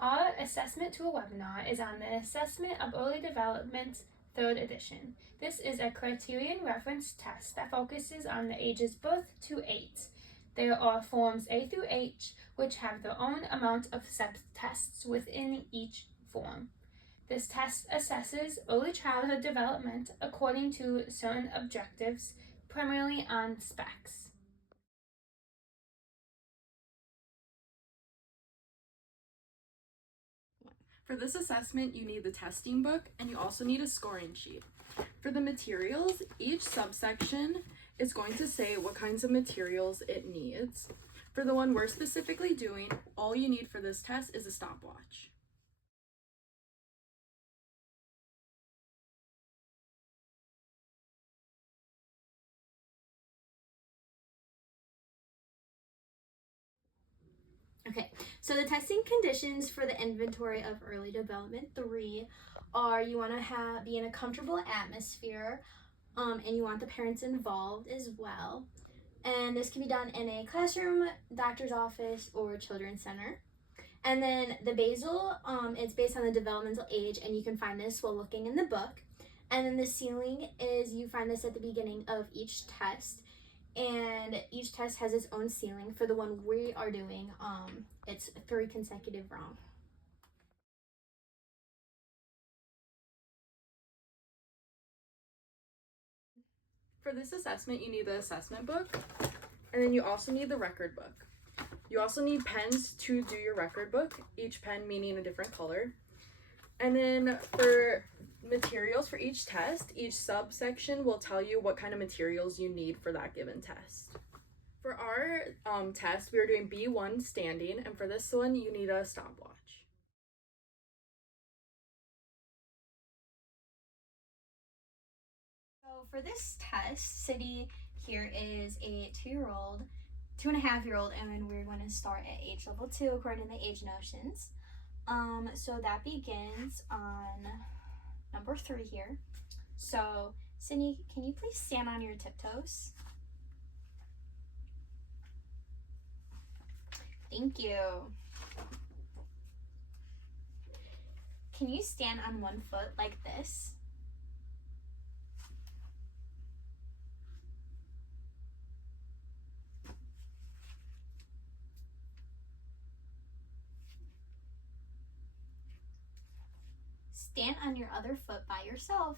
Our assessment tool webinar is on the Assessment of Early Development 3rd edition. This is a criterion reference test that focuses on the ages birth to 8. There are forms A through H, which have their own amount of subtests within each form. This test assesses early childhood development according to certain objectives, primarily on specs. For this assessment, you need the testing book and you also need a scoring sheet. For the materials, each subsection is going to say what kinds of materials it needs. For the one we're specifically doing, all you need for this test is a stopwatch. Okay, so the testing conditions for the inventory of early development 3 are you want to be in a comfortable atmosphere, and you want the parents involved as well. And this can be done in a classroom, doctor's office, or children's center. And then the basal, it's based on the developmental age, and you can find this while looking in the book. And then the ceiling is you find this at the beginning of each test. And each test has its own ceiling. For the one we are doing, it's 3 consecutive wrong. For this assessment, you need the assessment book, and then you also need the record book. You also need pens to do your record book, each pen meaning a different color. And then for materials for each test, each subsection will tell you what kind of materials you need for that given test. For our test, we are doing B1 standing, and for this one, you need a stopwatch. So for this test, Sydney here is a 2-year-old, 2.5-year-old, and we're going to start at age level 2 according to the age notions. So that begins on number 3 here. So Sydney, can you please stand on your tiptoes? Thank you. Can you stand on one foot like this? Stand on your other foot by yourself.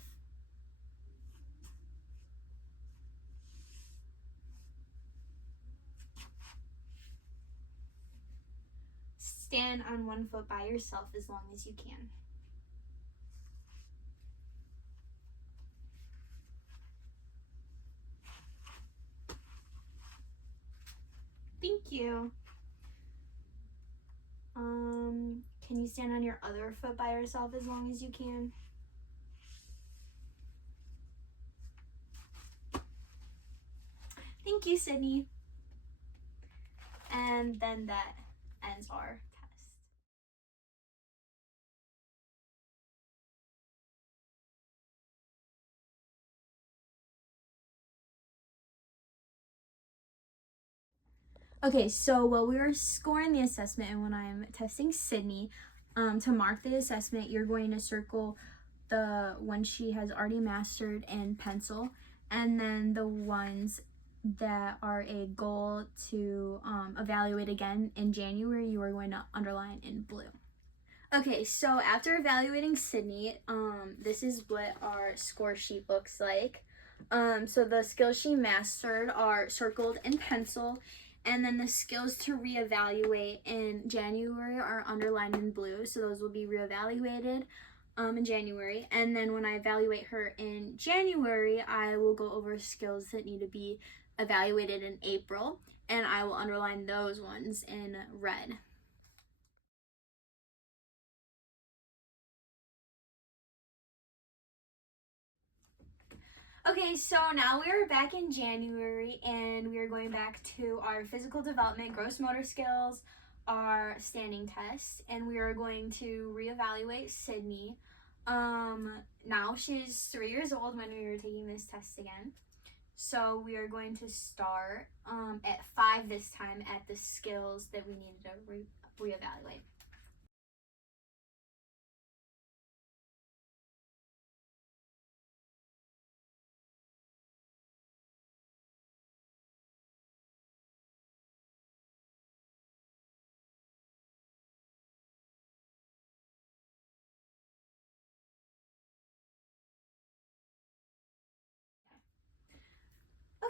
Stand on one foot by yourself as long as you can. Thank you. Can you stand on your other foot by yourself as long as you can? Thank you, Sydney. And then that ends our test. Okay, so while we were scoring the assessment and when I'm testing Sydney, to mark the assessment, you're going to circle the one she has already mastered in pencil, and then the ones that are a goal to evaluate again in January, you are going to underline in blue. Okay, so after evaluating Sydney, this is what our score sheet looks like. So the skills she mastered are circled in pencil, and then the skills to reevaluate in January are underlined in blue, so those will be reevaluated in January. And then when I evaluate her in January, I will go over skills that need to be evaluated in April, and I will underline those ones in red. Okay, so now we are back in January, and we are going back to our physical development, gross motor skills, our standing test, and we are going to reevaluate Sydney. Now she's 3 years old when we were taking this test again. So we are going to start at 5 this time at the skills that we needed to reevaluate.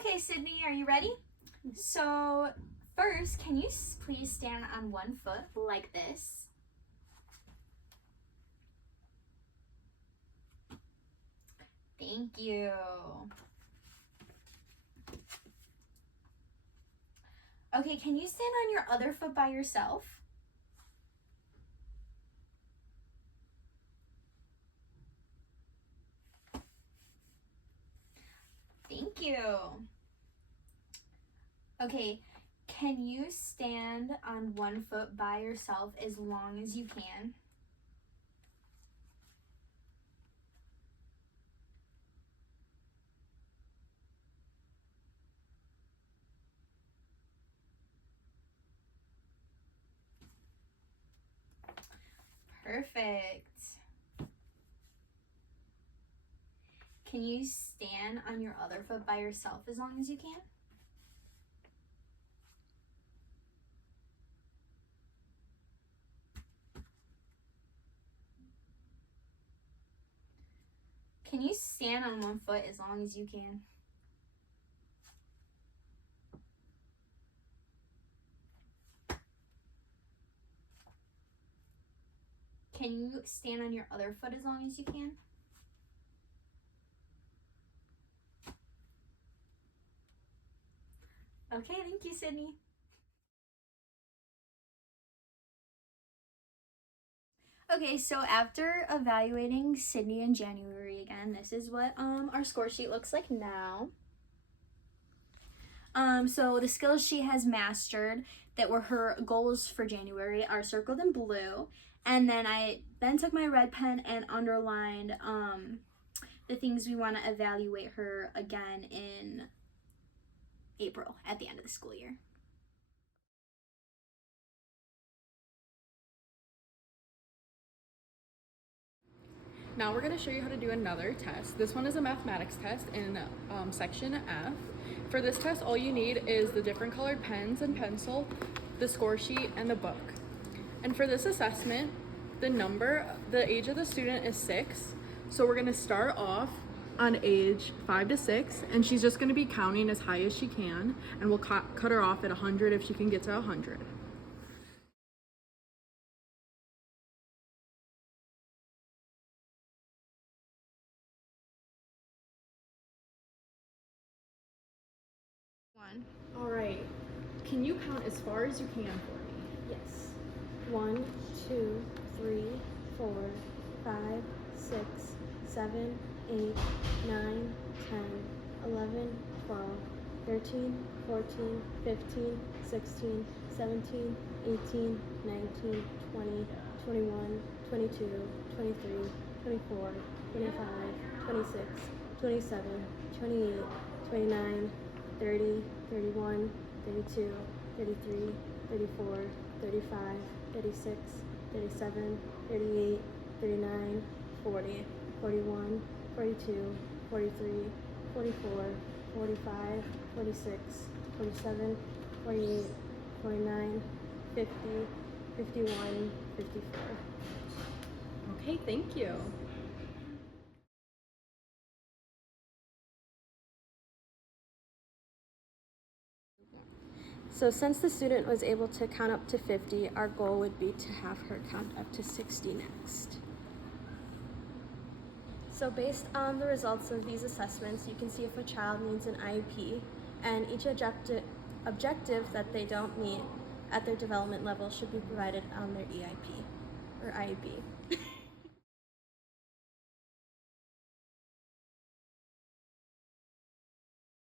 Okay, Sydney, are you ready? So first, can you please stand on one foot like this? Thank you. Okay, can you stand on your other foot by yourself? Thank you. Okay, can you stand on one foot by yourself as long as you can? Perfect. Can you stand on your other foot by yourself as long as you can? Can you stand on one foot as long as you can? Can you stand on your other foot as long as you can? Okay, thank you, Sydney. Okay, so after evaluating Sydney in January again, this is what our score sheet looks like now. So the skills she has mastered that were her goals for January are circled in blue, and then I took my red pen and underlined the things we want to evaluate her again in April at the end of the school year. Now we're going to show you how to do another test. This one is a mathematics test in section F. For this test, all you need is the different colored pens and pencil, the score sheet, and the book. And for this assessment, the age of the student is 6. So we're going to start off on age 5 to 6, and she's just going to be counting as high as she can, and we'll cut her off at 100 if she can get to 100. All right, can you count as far as you can for me? Yes. 1, 2, 3, 4, 5, 6, 7, 8, 9, 10, 11, 12, 13, 14, 15, 16, 17, 18, 19, 20, 21, 22, 23, 24, 25, 26, 27, 28, 29, 30, 31, 32, 33, 34, 35, 36, 37, 38, 39, 40, 41, 42, 43, 44, 45, 46, 47, 48, 49, 50, 51, 54. Okay, thank you. So since the student was able to count up to 50, our goal would be to have her count up to 60 next. So based on the results of these assessments, you can see if a child needs an IEP, and each objective that they don't meet at their development level should be provided on their EIP or IEP.